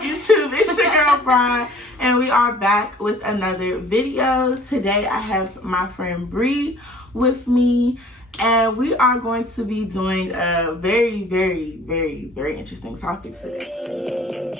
YouTube? It's your girl Brian, and we are back with another video. Today I have my friend Bree with me, and we are going to be doing a very interesting topic today.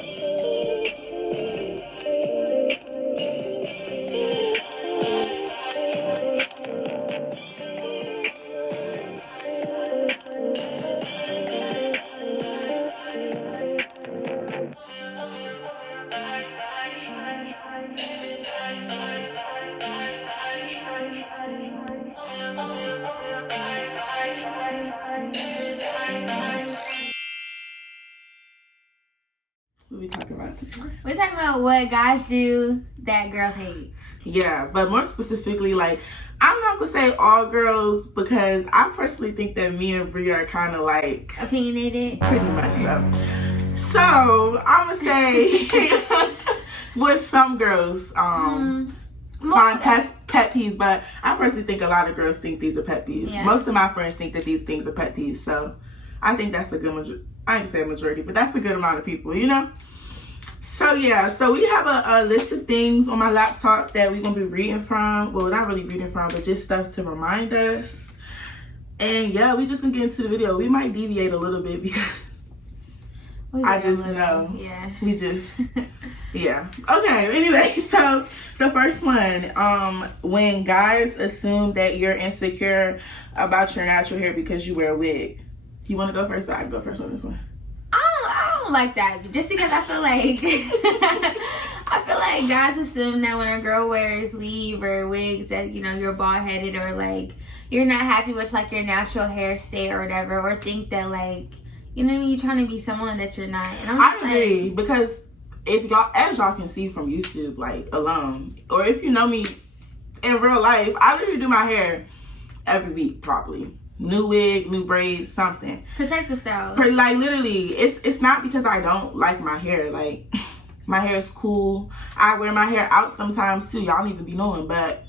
What we talking about today? We're talking about what guys do that girls hate. Yeah, but more specifically, like, I'm not gonna say all girls, because I personally think that me and Brie are kind of like opinionated, pretty much so. So I'm gonna say with some girls, find pet peeves, but I personally think a lot of girls think these are pet peeves. Yeah. Most of my friends think that these things are pet peeves, so I think that's a good I ain't say majority, but that's a good amount of people, you know? So yeah, so we have a list of things on my laptop that we're gonna be reading from. Well, not really reading from, but just stuff to remind us. And yeah, we just gonna get into the video. We might deviate a little bit because I just know. Yeah. We just yeah. Okay, anyway, so the first one, when guys assume that you're insecure about your natural hair because you wear a wig. You wanna go first? I can go first on this one. I don't like that, just because I feel like I feel like guys assume that when a girl wears weave or wigs that, you know, you're bald headed, or like you're not happy with like your natural hair state or whatever, or think that, like, you know what I mean, you're trying to be someone that you're not. And I agree, because if y'all, as y'all can see from YouTube, like, alone, or if you know me in real life, I literally do my hair every week probably. New wig, new braids, something. Protective styles. Like, literally, it's not because I don't like my hair. Like, my hair is cool. I wear my hair out sometimes too. Y'all don't even be knowing, but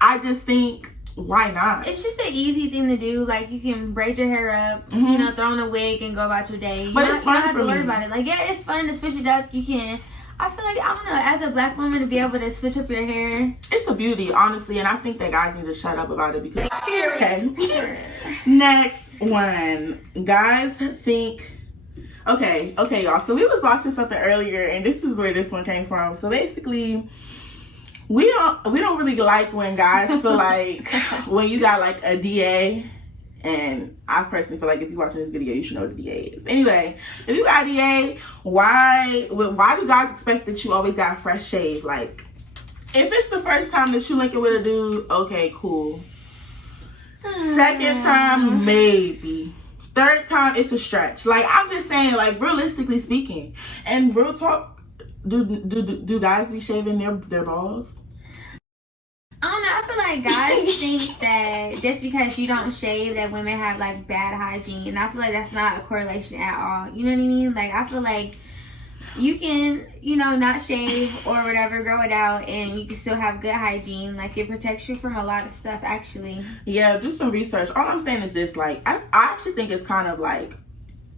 I just think, why not? It's just an easy thing to do. Like, you can braid your hair up, you know, throw on a wig and go about your day. But it's fun you don't have for to worry me. about it. Like, yeah, it's fun to switch it up. You can. I feel like, I don't know, as a black woman, to be able to switch up your hair, it's a beauty, honestly, and I think that guys need to shut up about it because. Okay. Next one, guys think. Okay, y'all. So we was watching something earlier, and this is where this one came from. So basically, we don't really like when guys feel like when you got like a DA. And I personally feel like if you're watching this video, you should know what the DA is. Anyway, if you got a DA, why do guys expect that you always got a fresh shave? Like, if it's the first time that you linking with a dude, okay, cool. Second time, maybe. Third time, it's a stretch. Like, I'm just saying, like, realistically speaking. And real talk, do guys be shaving their balls? I don't know. I feel like guys think that just because you don't shave that women have like bad hygiene, and I feel like that's not a correlation at all. You know what I mean? Like, I feel like you can, you know, not shave or whatever, grow it out, and you can still have good hygiene. Like, it protects you from a lot of stuff, actually. Yeah, do some research. All I'm saying is this, like, I actually think it's kind of like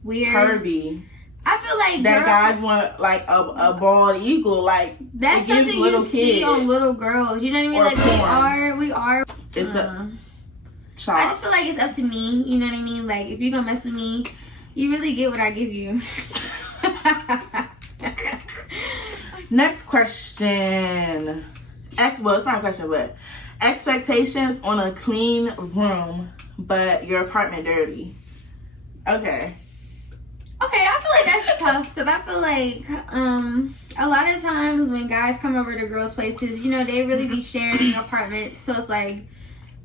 weird, pervy. I feel like that guys want like a bald eagle, like that's something you see on little girls. You know what I mean? Like, we are. It's a chop. I just feel like it's up to me. You know what I mean? Like, if you gonna mess with me, you really get what I give you. Next question. Well, it's not a question, but expectations on a clean room, but your apartment dirty. Okay, I feel like that's tough, because I feel like a lot of times when guys come over to girls' places, you know, they really be sharing apartments. So it's like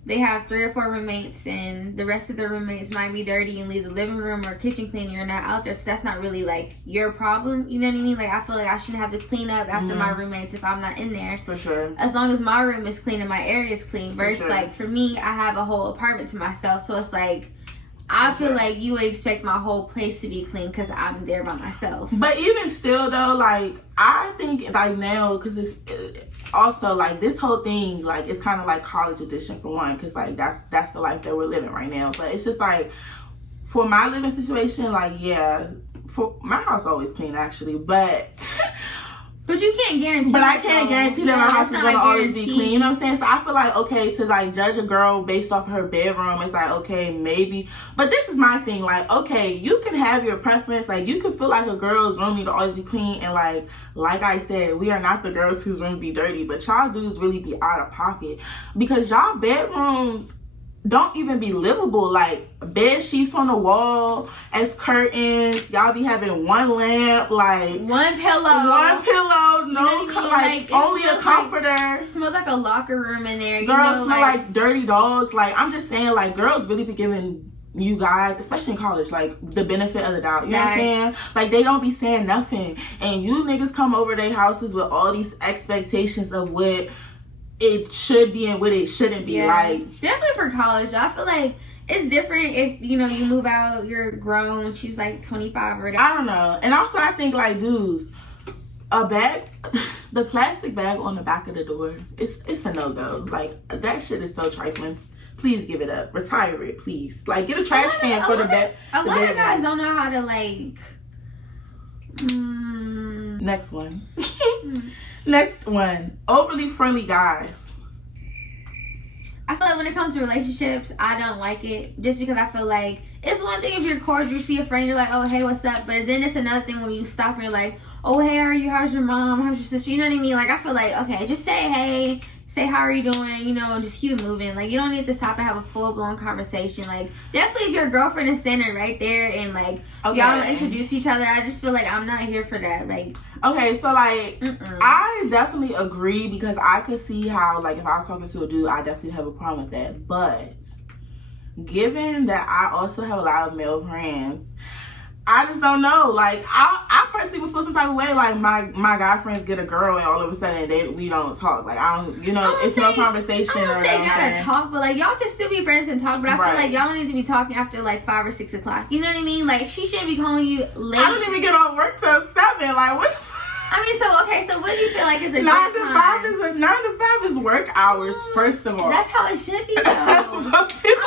they have 3 or 4 roommates, and the rest of the roommates might be dirty and leave the living room or kitchen clean, and you're not out there. So that's not really like your problem. You know what I mean? Like, I feel like I shouldn't have to clean up after my roommates if I'm not in there. For sure. As long as my room is clean and my area is clean. Versus, like, for me, I have a whole apartment to myself. So it's like, I feel like you would expect my whole place to be clean because I'm there by myself. But even still, though, like, I think, like, now, because it's also, like, this whole thing, like, it's kind of like college edition for one, because, like, that's the life that we're living right now. But it's just, like, for my living situation, like, yeah, for my house always clean actually, but But you can't guarantee. But I can't guarantee that my house is gonna always be clean. You know what I'm saying? So I feel like, okay, to like judge a girl based off of her bedroom, it's like, okay, maybe. But this is my thing. Like, okay, you can have your preference. Like, you can feel like a girl's room need to always be clean. And like I said, we are not the girls whose room be dirty. But y'all dudes really be out of pocket because y'all bedrooms don't even be livable. Like bed sheets on the wall as curtains. Y'all be having one lamp, like one pillow, no, you know what I mean? like only a comforter. It smells like a locker room in there. Girls smell like dirty dogs. Like I'm just saying, like girls really be giving you guys, especially in college, like the benefit of the doubt. You know what I'm saying? Like they don't be saying nothing, and you niggas come over their houses with all these expectations of what it should be and what it shouldn't be. Like definitely for college though. I feel like it's different if you move out, you're grown, she's like 25 or whatever. I don't know. And also I think like dudes, a bag, the plastic bag on the back of the door, it's a no-go. Like that shit is so trifling. Please give it up. Retire it, please. Like get a trash can for the bed. A lot of guys don't know how to like Next one. Next one. Overly friendly guys. I feel like when it comes to relationships, I don't like it. Just because I feel like it's one thing if you're cordial, you see a friend, you're like, oh, hey, what's up? But then it's another thing when you stop and you're like, oh, hey, how are you? How's your mom? How's your sister? You know what I mean? Like, I feel like, okay, just say hey. Say, how are you doing? And just keep it moving. Like, you don't need to stop and have a full-blown conversation. Like, definitely if your girlfriend is standing right there and, like, y'all don't introduce each other, I just feel like I'm not here for that. Like, okay, so, like, I definitely agree because I could see how, like, if I was talking to a dude, I definitely have a problem with that. But given that I also have a lot of male friends, I just don't know. Like, I personally would feel some type of way. Like, my guy friends get a girl and all of a sudden we don't talk. Like, I don't, it's no conversation. I don't say gotta talk, but, like, y'all can still be friends and talk. But I feel like y'all don't need to be talking after, like, 5 or 6 o'clock. You know what I mean? Like, she shouldn't be calling you late. I don't even get off work till 7. Like, what the I mean, so what do you feel like is a 9 to 5 is work hours, first of all. That's how it should be, though. You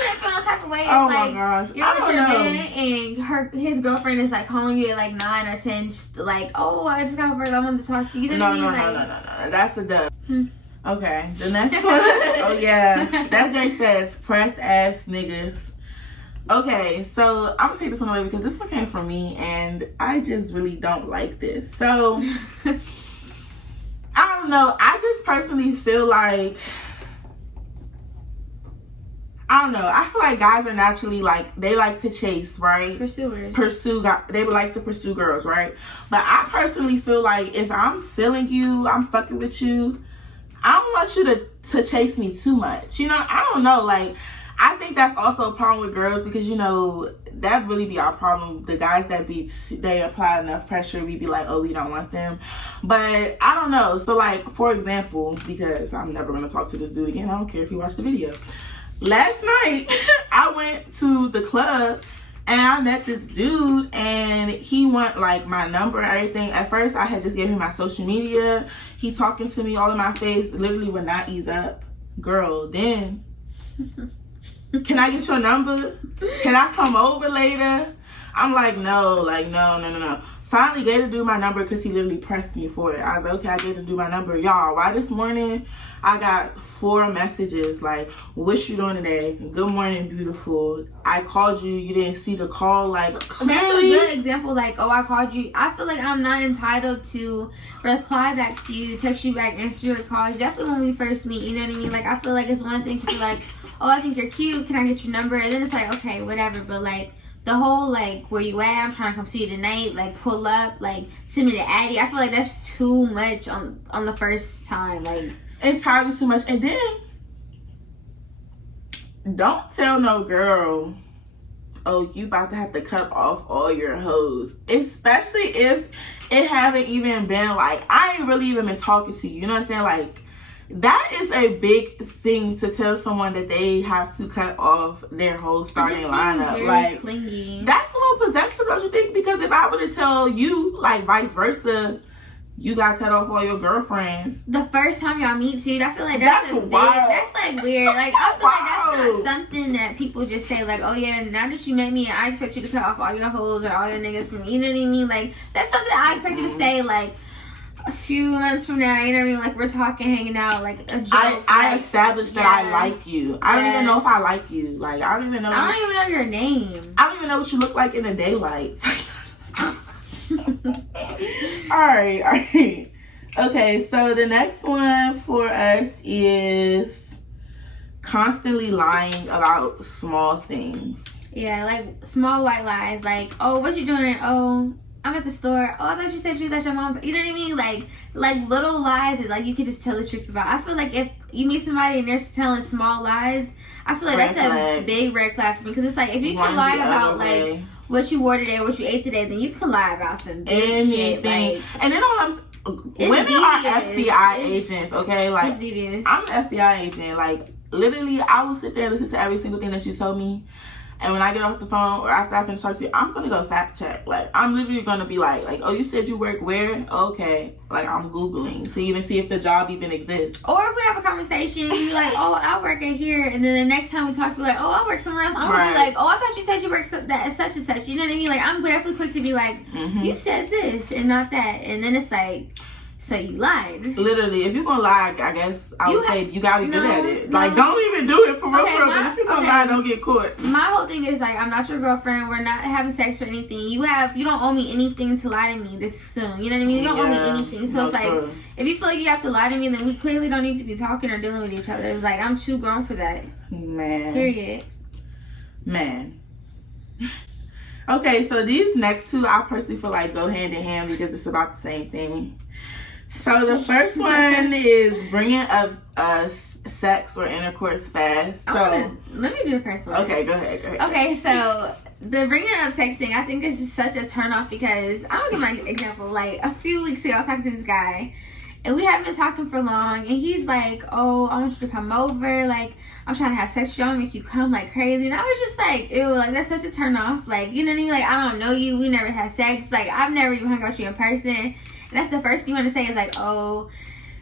wouldn't feel no type of way if, my gosh. You're with your man and his girlfriend is, like, calling you at, like, 9 or 10, just, like, oh, I just got off work, I wanted to talk to you. You know what I mean? No. That's a dub. Okay, the next one. Oh, yeah. That Jay says, press ass niggas. Okay, so I'm gonna take this one away because this one came from me and I just really don't like this. So I don't know. I just personally feel like, I don't know. I feel like guys are naturally like, they like to chase, right? Pursuers. They would like to pursue girls, right? But I personally feel like if I'm feeling you, I'm fucking with you, I don't want you to chase me too much. I don't know. Like, I think that's also a problem with girls because, that really be our problem. The guys that they apply enough pressure, we be like, oh, we don't want them. But I don't know. So, like, for example, because I'm never going to talk to this dude again. I don't care if you watch the video. Last night, I went to the club and I met this dude and he want, like, my number and everything. At first, I had just gave him my social media. He talking to me all in my face. Literally would not ease up. Girl, then... Can I get your number? Can I come over later? I'm like, no. Finally gave the dude my number because he literally pressed me for it. I was like, okay, I gave the dude my number. Y'all, why this morning I got 4 messages like, what you doing today? Good morning, beautiful. I called you. You didn't see the call. Like, clearly. That's a good example. Like, oh, I called you. I feel like I'm not entitled to reply back to you, text you back, answer your calls. Definitely when we first meet, you know what I mean? Like, I feel like it's one thing to be like, oh, I think you're cute. Can I get your number? And then it's like, okay, whatever. But, like, the whole, like, where you at? I'm trying to come see you tonight. Like, pull up. Like, send me the Addy. I feel like that's too much on the first time. Like, entirely too much. And then, don't tell no girl, oh, you about to have to cut off all your hoes. Especially if it haven't even been, like, I ain't really even been talking to you. You know what I'm saying? Like, that is a big thing to tell someone that they have to cut off their whole starting lineup. Like, clingy. That's a little possessive, don't you think? Because if I were to tell you, like, vice versa, you got cut off all your girlfriends. The first time y'all meet, too. I feel like that's wild. That's like weird. Like, I feel like that's Wild. not something that people just say, like, oh yeah, now that you met me, I expect you to cut off all your hoes or all your niggas from me. You know what I mean? Like, that's something I expect you to say, like, a few months from now. You know what I mean? Like, we're talking, hanging out, like a joke. I established that I like you. I don't even know if I like you. Like, I don't even know. I don't even know your name. I don't even know what you look like in the daylight. Alright. Okay, so the next one for us is constantly lying about small things. Yeah, like small white lies. Like, oh, what you doing? Oh, I'm at the store. Oh, I thought you said you was at your mom's. You know what I mean? Like little lies that like you could just tell the truth about. I feel like if you meet somebody and they're telling small lies, I feel like that's a big red flag for me. Because it's like, if you can lie about like what you wore today, what you ate today, then you can lie about some big shit. Like, and then all I'm women devious. are FBI agents, okay? Like, I'm an FBI agent. Like, literally, I will sit there and listen to every single thing that you told me. And when I get off the phone or after I finish talking to you, I'm going to go fact check. Like, I'm literally going to be like, oh, you said you work where? Okay. Like, I'm Googling to even see if the job even exists. Or if we have a conversation, you're like, oh, I work at here. And then the next time we talk, you're like, oh, I work somewhere else. I'm going to be like, oh, I thought you said you worked at such and such. You know what I mean? Like, I'm definitely quick to be like, you said this and not that. And then it's like, so you lied. Literally, if you're gonna lie, I guess I would say you gotta be good at it. Like, don't even do it for real. But if you're gonna lie, don't get caught. My whole thing is like, I'm not your girlfriend. We're not having sex or anything. You don't owe me anything to lie to me this soon. You know what I mean? You don't owe me anything. So it's like, if you feel like you have to lie to me, then we clearly don't need to be talking or dealing with each other. It's like, I'm too grown for that. Man. Period. Man. Okay, so these next two, I personally feel like go hand in hand because it's about the same thing. So the first one is bringing up sex or intercourse fast. So let me do the first one. Okay, go ahead. Okay, so the bringing up sexting, I think is just such a turn off because I'm gonna give my example. Like, a few weeks ago, I was talking to this guy, and we haven't been talking for long, and he's like, "Oh, I want you to come over. Like, I'm trying to have sex with you. I want to make you come like crazy." And I was just like, "Ew, like that's such a turn off. Like, you know what I mean? Like, I don't know you. We never had sex. Like, I've never even hung out with you in person." And that's the first thing you want to say is like, "Oh,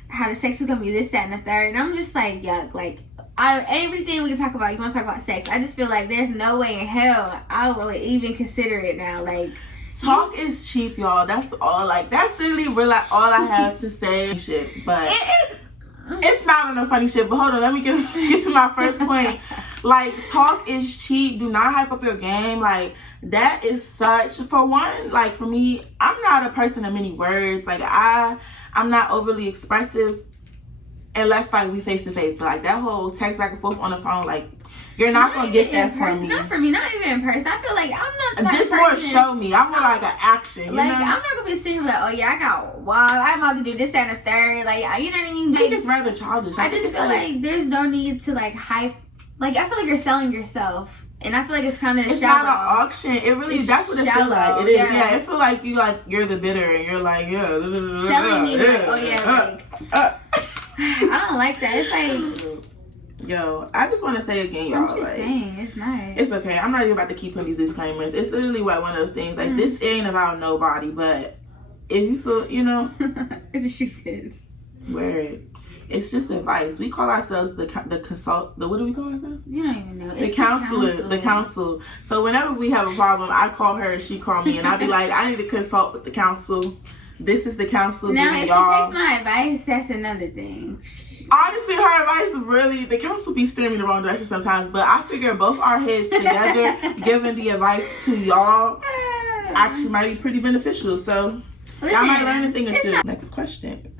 how the sex is gonna be this, that, and the third." And I'm just like, yuck. Like, everything we can talk about, you want to talk about sex. I just feel like there's no way in hell I would even consider it now. Like, talk is cheap, y'all. That's all. Like, that's literally really all I have to say. Shit, but it is. It's not on no funny shit. But hold on, let me get to my first point. Like, talk is cheap. Do not hype up your game. Like, that is such, for one, like, for me, I'm not a person of many words. Like, I'm not overly expressive unless, like, we face to face. But, like, that whole text back and forth on the phone, like, you're not going to get that from me. Not for me. Not even in person. I feel like I'm not the type just of more person, show me. I'm more like an action, you like, know? I'm not going to be sitting here like, oh, yeah, I got wild. I'm about to do this, that, and the third. Like, you know what I mean? I think it's rather childish. I just feel like there's no need to, like, hype. Like, I feel like you're selling yourself. And I feel like it's kind of It's shallow. not an auction. It really, that's what it feels like. It is, yeah. It feel like you're the bidder and you're like, selling me like, oh yeah, like, I don't like that. It's like, yo, I just want to say again, y'all. I'm just saying, it's nice. It's okay. I'm not even about to keep putting these disclaimers. It's literally like one of those things. Like, this ain't about nobody, but if you feel, you know, it's what you is. Wear it. It's just advice. We call ourselves the what do we call ourselves? You don't even know. The counselor. The counsel. So whenever we have a problem, I call her, she call me, and I be like, I need to consult with the counsel. This is the counsel. Now, if y'all. she takes my advice, that's another thing. Honestly, her advice is really, the counsel be steering me the wrong direction sometimes, but I figure both our heads together, giving the advice to y'all, actually might be pretty beneficial. So y'all might learn a thing or two. Next question.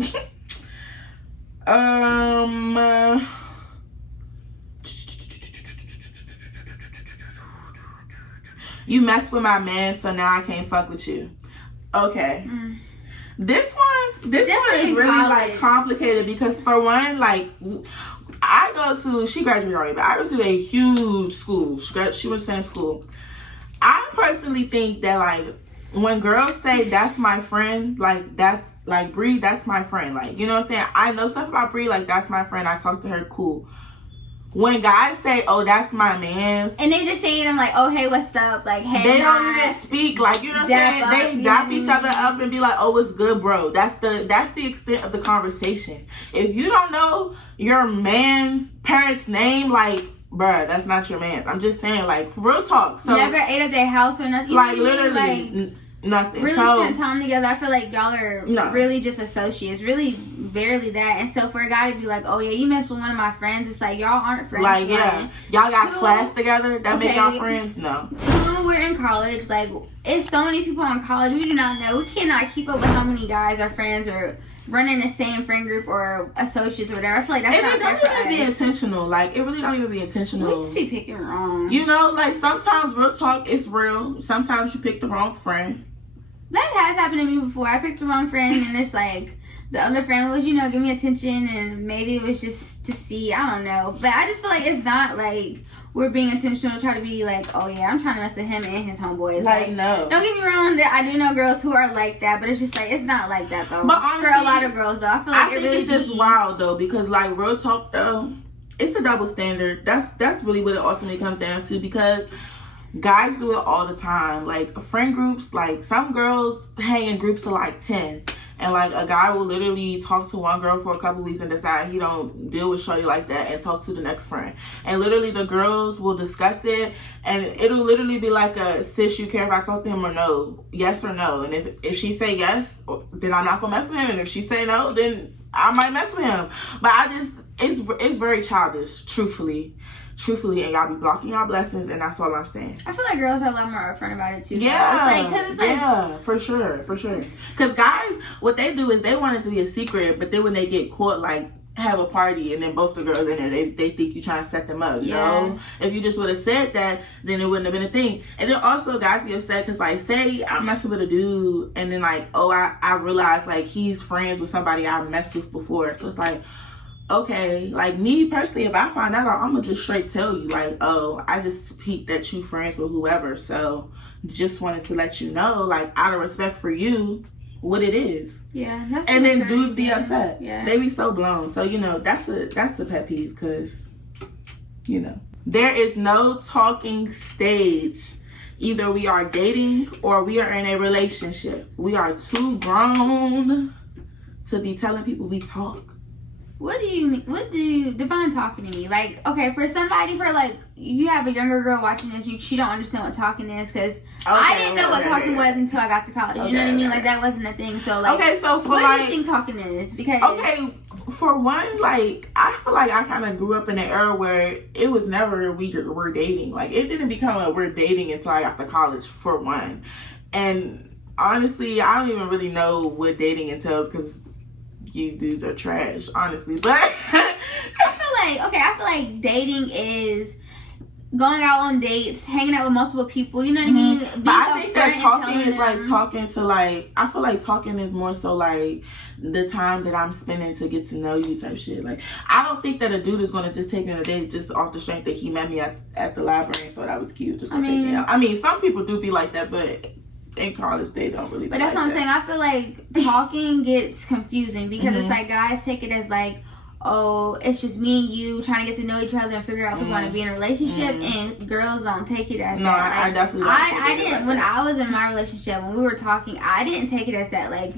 You mess with my man, so now I can't fuck with you. Okay. This one is really like complicated because for one, like, she graduated already, but I go to a huge school. She went to the same school. I personally think that, like, when girls say that's my friend, like, that's like Bree, that's my friend. Like, you know what I'm saying? I know stuff about Bree, like, that's my friend. I talk to her, cool. when guys say, "Oh, that's my man's," and they just say it, I'm like, "Oh, hey, what's up?" Like, hey, they don't even speak. Like, you know what I'm saying? They dap each other up and be like, "Oh, it's good, bro." That's the extent of the conversation. If you don't know your man's parents' name, like, bruh, that's not your man. I'm just saying, like, for real talk. So never ate at their house or nothing. Like, literally, nothing. Really spend time together. I feel like y'all are really just associates. Really, barely that. And so for a guy to be like, "Oh yeah, you messed with one of my friends," it's like, y'all aren't friends. Like, yeah, y'all got 2, class together. That make y'all friends? No. 2, we're in college. Like, it's so many people in college. We do not know. We cannot keep up with how many guys are friends or running the same friend group or associates or whatever. I feel like that's not fair for us. It don't even be intentional. Like, it really don't even be intentional. We just be picking wrong. You know, like, sometimes real talk is real. Sometimes you pick the wrong friend. That has happened to me before. I picked the wrong friend, and it's like the other friend was, you know, give me attention, and maybe it was just to see. I don't know, but I just feel like it's not like we're being intentional to try to be like, "Oh yeah, I'm trying to mess with him and his homeboys." Like, no. Don't get me wrong. I do know girls who are like that, but it's just like it's not like that though. But honestly, for a lot of girls though, I feel like I think it's just wild though, because like real talk though, it's a double standard. That's really what it ultimately comes down to, because guys do it all the time. Like, friend groups, like, some girls hang in groups of like 10, and like a guy will literally talk to one girl for a couple weeks and decide he don't deal with shorty like that and talk to the next friend, and literally the girls will discuss it, and it'll literally be like a, "Sis, you care if I talk to him or no? Yes or no?" And if she say yes, then I'm not gonna mess with him, and if she say no, then I might mess with him. But it's very childish, truthfully, and y'all be blocking y'all blessings, and that's all I'm saying. I feel like girls are a lot more upfront about it too. Yeah, it's like, yeah, for sure. Because guys, what they do is they want it to be a secret, but then when they get caught, like, have a party and then both the girls in there, they think you trying to set them up. Yeah. No, if you just would have said that, then it wouldn't have been a thing. And then also guys be upset because, like, say I'm messing with a dude, and then like, oh, I realize like he's friends with somebody I messed with before, so it's like, okay, like, me personally, if I find out, I'm gonna just straight tell you, like, "Oh, I just peeped that you friends with whoever, so just wanted to let you know, like, out of respect for you, what it is." Yeah, that's and then dudes be upset. Yeah, they be so blown. So, you know, that's a pet peeve, because, you know, there is no talking stage. Either we are dating or we are in a relationship. We are too grown to be telling people we talk. What do you mean? What do you define talking to me? Like, okay, for somebody, for like, you have a younger girl watching this, she don't understand what talking is, because I didn't know what talking was until I got to college. You know what I mean? Like, that wasn't a thing. So, like, okay, so for what like, do you think talking is? Because for one, like, I feel like I kind of grew up in an era where it was never we're dating. Like, it didn't become a we're dating until I got to college, for one. And honestly, I don't even really know what dating entails, because you dudes are trash, honestly. But I feel like dating is going out on dates, hanging out with multiple people, you know what I mean? But I think that talking is like talking to, like, I feel like talking is more so like the time that I'm spending to get to know you type shit. Like, I don't think that a dude is going to just take me on a date just off the strength that he met me at the library and thought I was cute, just gonna take me out. I mean, some people do be like that, but in college they don't really. But that's what I'm saying. I feel like talking gets confusing because it's like guys take it as like, oh, it's just me and you trying to get to know each other and figure out if we're going to be in a relationship, and girls don't take it as that. Like, I definitely don't I didn't like when I was in my relationship, when we were talking, I didn't take it as that. Like,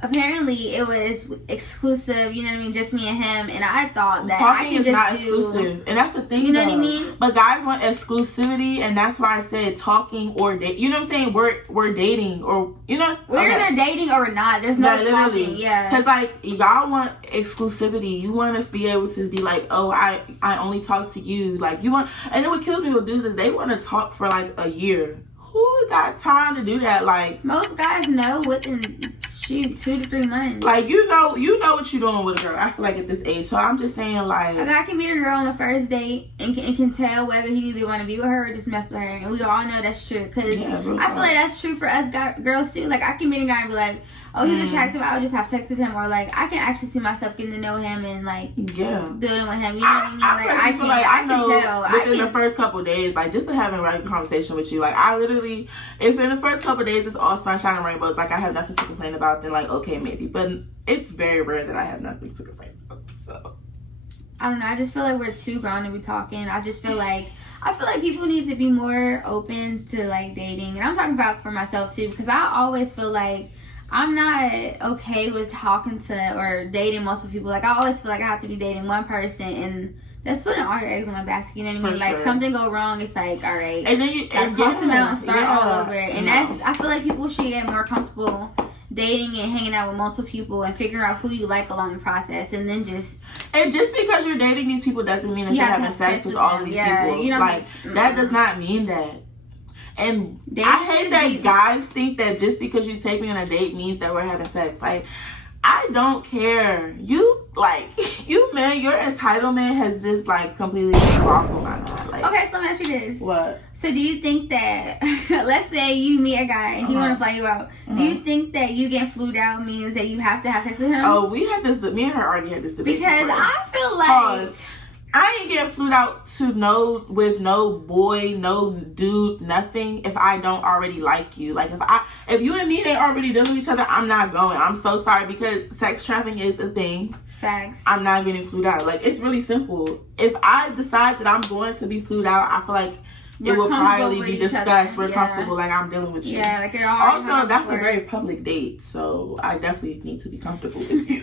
apparently it was exclusive, you know what I mean, just me and him, and I thought that talking I can is just not do, exclusive, and that's the thing, you know though. what I mean? But guys want exclusivity, and that's why I said talking or date. You know what I'm saying? We're dating, or you know, we're either dating or we're not. There's no talking, because like y'all want exclusivity. You want to be able to be like, oh, I only talk to you. Like, you want, and then what kills me with dudes is they want to talk for like a year. Who got time to do that? Like, most guys know within 2 to 3 months. Like, you know what you're doing with a girl. I feel like at this age. So I'm just saying, like, a guy can meet a girl on the first date and can tell whether he either want to be with her or just mess with her, and we all know that's true. Because I feel like that's true for us girls too. Like, I can meet a guy and be like, oh, he's attractive, I'll just have sex with him, or like I can actually see myself getting to know him and like building with him. You know what I mean? I can tell within the first couple of days, like, just to have a regular conversation with you. Like, I literally, if in the first couple of days it's all sunshine and rainbows, like I have nothing to complain about, then like, okay, maybe. But it's very rare that I have nothing to complain about. So I don't know. I just feel like we're too grown to be talking. I feel like people need to be more open to like dating, and I'm talking about for myself too, because I always feel like I'm not okay with talking to or dating multiple people. Like I always feel like I have to be dating one person, and that's putting all your eggs in one basket. You know what I mean? Like something go wrong, it's like, all right, and then you cross them out and start all over. And I feel like people should get more comfortable dating and hanging out with multiple people and figuring out who you like along the process, and then just because you're dating these people doesn't mean that you're having sex with all of these people. You know, like that does not mean that. And I hate that guys think that just because you take me on a date means that we're having sex. Like, I don't care. You man, your entitlement has just like completely boggled my mind. Like, okay, so let me ask you this. What? So do you think that, let's say you meet a guy and he want to fly you out. Do you think that you getting flued out means that you have to have sex with him? Oh, me and her already had this debate. Because before. I feel like... I ain't getting flued out with no boy, no dude, nothing if I don't already like you. Like if you and me ain't already dealing with each other, I'm not going. I'm so sorry, because sex trafficking is a thing. Facts. I'm not getting flued out. Like, it's really simple. If I decide that I'm going to be flued out, I feel like it will probably be discussed. We're comfortable, like I'm dealing with you. Yeah, like also, that's a very public date, so I definitely need to be comfortable with you.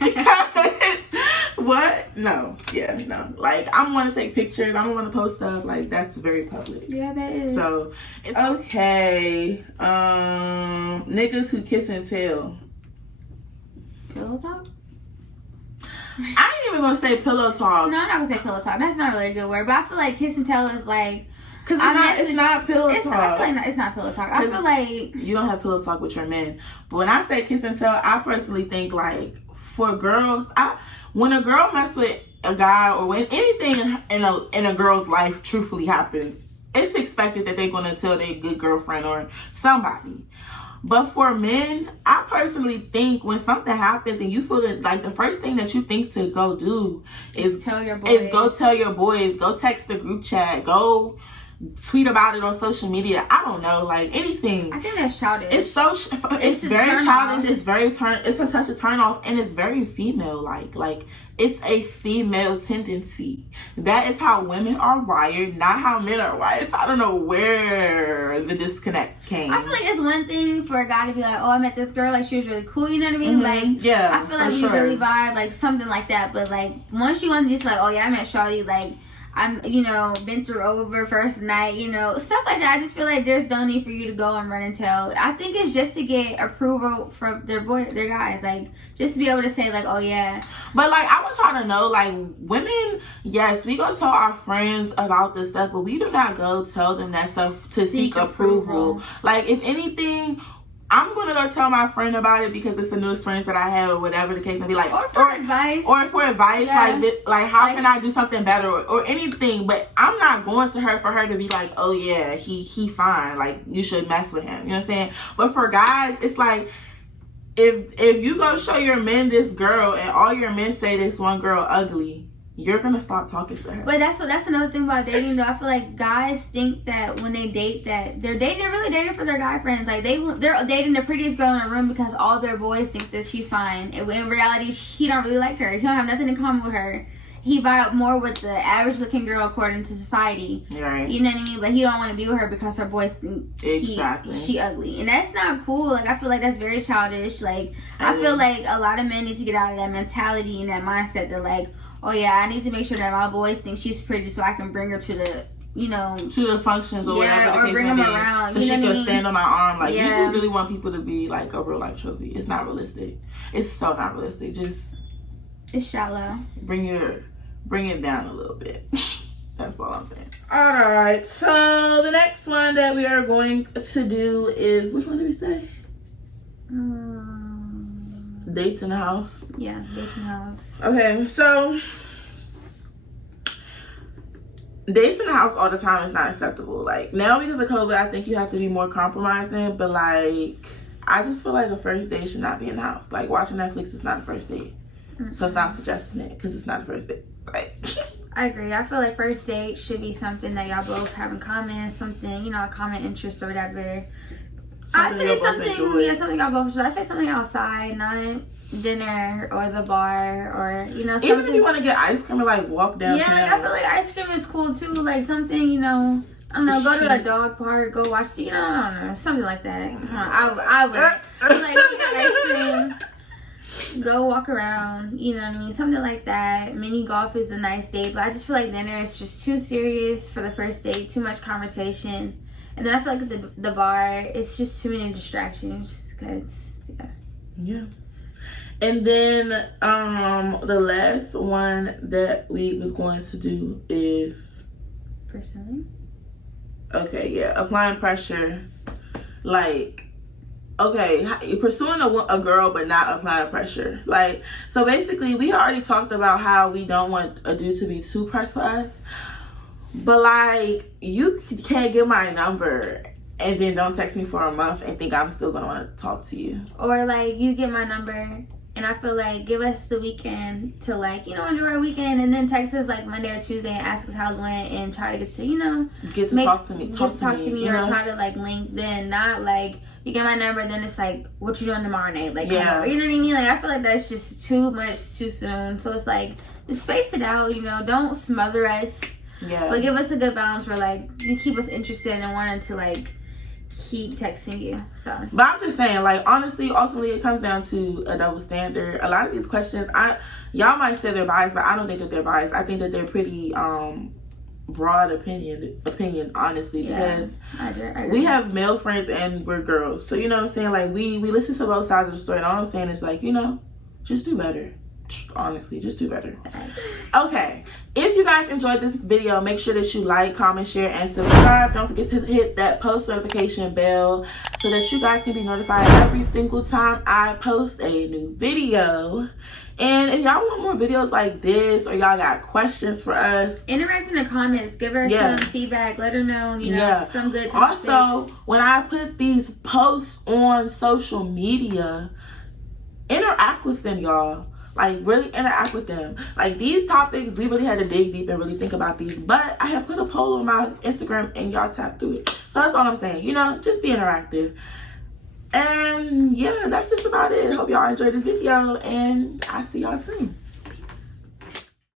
What? No. Yeah, no. Like, I want to take pictures. I don't want to post stuff. Like, that's very public. Yeah, that is. So, it's okay. Niggas who kiss and tell. Pillow talk? I ain't even gonna say pillow talk. No, I'm not gonna say pillow talk. That's not really a good word. But I feel like kiss and tell is like... Because it's not pillow talk. I feel like it's not pillow talk. I feel like... You don't have pillow talk with your men. But when I say kiss and tell, I personally think, like, for girls... When a girl mess with a guy, or when anything in a girl's life truthfully happens, it's expected that they're going to tell their good girlfriend or somebody. But for men, I personally think when something happens and you feel that, like, the first thing that you think to go do is tell your boys. Go tell your boys. Go text the group chat. Go tweet about it on social media. I don't know, like anything. I think that's childish. It's very childish. It's such a turn off, and it's very female like it's a female tendency. That is how women are wired, not how men are wired. So I don't know where the disconnect came. I feel like it's one thing for a guy to be like, oh, I met this girl, like she was really cool, you know what I mean? Like, yeah, I feel like we really vibe, like something like that. But like once you want to just like, oh yeah, I met Shawty, like I'm, been through over first night, stuff like that. I just feel like there's no need for you to go and run and tell. I think it's just to get approval from their guys, like just to be able to say like, oh yeah. But like, I want y'all to know, like, women, yes, we go tell our friends about this stuff, but we do not go tell them that stuff to seek approval. Like, if anything, I'm gonna go tell my friend about it because it's a new experience that I had, or whatever the case may be. Like, or for advice, yeah. like how can I do something better, or anything. But I'm not going to her for her to be like, oh yeah, he fine, like you should mess with him. You know what I'm saying? But for guys, it's like, if you go show your men this girl and all your men say this one girl ugly, you're gonna stop talking to her. But that's another thing about dating, though. I feel like guys think that when they date, that they're really dating for their guy friends. Like they're dating the prettiest girl in the room because all their boys think that she's fine. And in reality, he don't really like her. He don't have nothing in common with her. He vibe more with the average looking girl according to society. Right. You know what I mean? But he don't want to be with her because her boys think she ugly. And that's not cool. Like, I feel like that's very childish. Like, I feel like a lot of men need to get out of that mentality and that mindset that like, oh yeah, I need to make sure that my boys think she's pretty so I can bring her to the, to the functions or whatever the case bring may them be, around, so she can stand on my arm. Like, you really want people to be like a real life trophy. It's not realistic. It's so not realistic. Just, it's shallow. Bring it down a little bit. That's all I'm saying. All right. So the next one that we are going to do is, which one did we say? Dates in the house. Yeah, dates in the house. Okay, so dates in the house all the time is not acceptable. Like, now because of COVID, I think you have to be more compromising. But like, I just feel like a first date should not be in the house. Like, watching Netflix is not a first date. Mm-hmm. So stop suggesting it because it's not a first date. Like, I agree. I feel like first date should be something that y'all both have in common, something, a common interest or whatever. I say y'all both something. enjoy. Yeah, something y'all both enjoy. I say something outside, not dinner or the bar or something. Even if you want to get ice cream and like walk downtown. Yeah, I feel like ice cream is cool too. Like something, I don't know, go to a dog park, go watch I don't know, something like that. I would like get ice cream, go walk around, you know what I mean? Something like that. Mini golf is a nice date, but I just feel like dinner is just too serious for the first date, too much conversation. And then I feel like the bar, it's just too many distractions because, Yeah. And then the last one that we was going to do is pursuing. Okay, yeah, applying pressure. Like, okay, pursuing a girl but not applying pressure. Like, so basically we already talked about how we don't want a dude to be too pressed for us. But like, you can't get my number and then don't text me for a month and think I'm still gonna want to talk to you. Or like, you get my number and I feel like give us the weekend to like, enjoy our weekend, and then text us like Monday or Tuesday and ask us how it went and try to get to, get to talk to me. Talk to me or try to like link. Then not like you get my number, then it's like, what you doing tomorrow night? Like, yeah, you know what I mean? Like, I feel like that's just too much too soon. So it's like, just space it out. Don't smother us. Yeah. But give us a good balance where like you keep us interested and wanting to like keep texting you. So, but I'm just saying, like, honestly, ultimately it comes down to a double standard. A lot of these questions, y'all might say they're biased, but I don't think that they're biased. I think that they're pretty broad opinion, honestly, because I agree. we have male friends and we're girls, so you know what I'm saying. Like, we listen to both sides of the story, and all I'm saying is like, just do better. Honestly, just do better. Okay, if you guys enjoyed this video, make sure that you like, comment, share, and subscribe. Don't forget to hit that post notification bell so that you guys can be notified every single time I post a new video. And if y'all want more videos like this, or y'all got questions for us, interact in the comments, give her some feedback, let her know, some good topics. Also, when I put these posts on social media, interact with them, y'all. Like, really interact with them. Like, these topics, we really had to dig deep and really think about these. But I have put a poll on my Instagram and y'all tap through it. So that's all I'm saying. Just be interactive. And yeah, that's just about it. I hope y'all enjoyed this video, and I'll see y'all soon.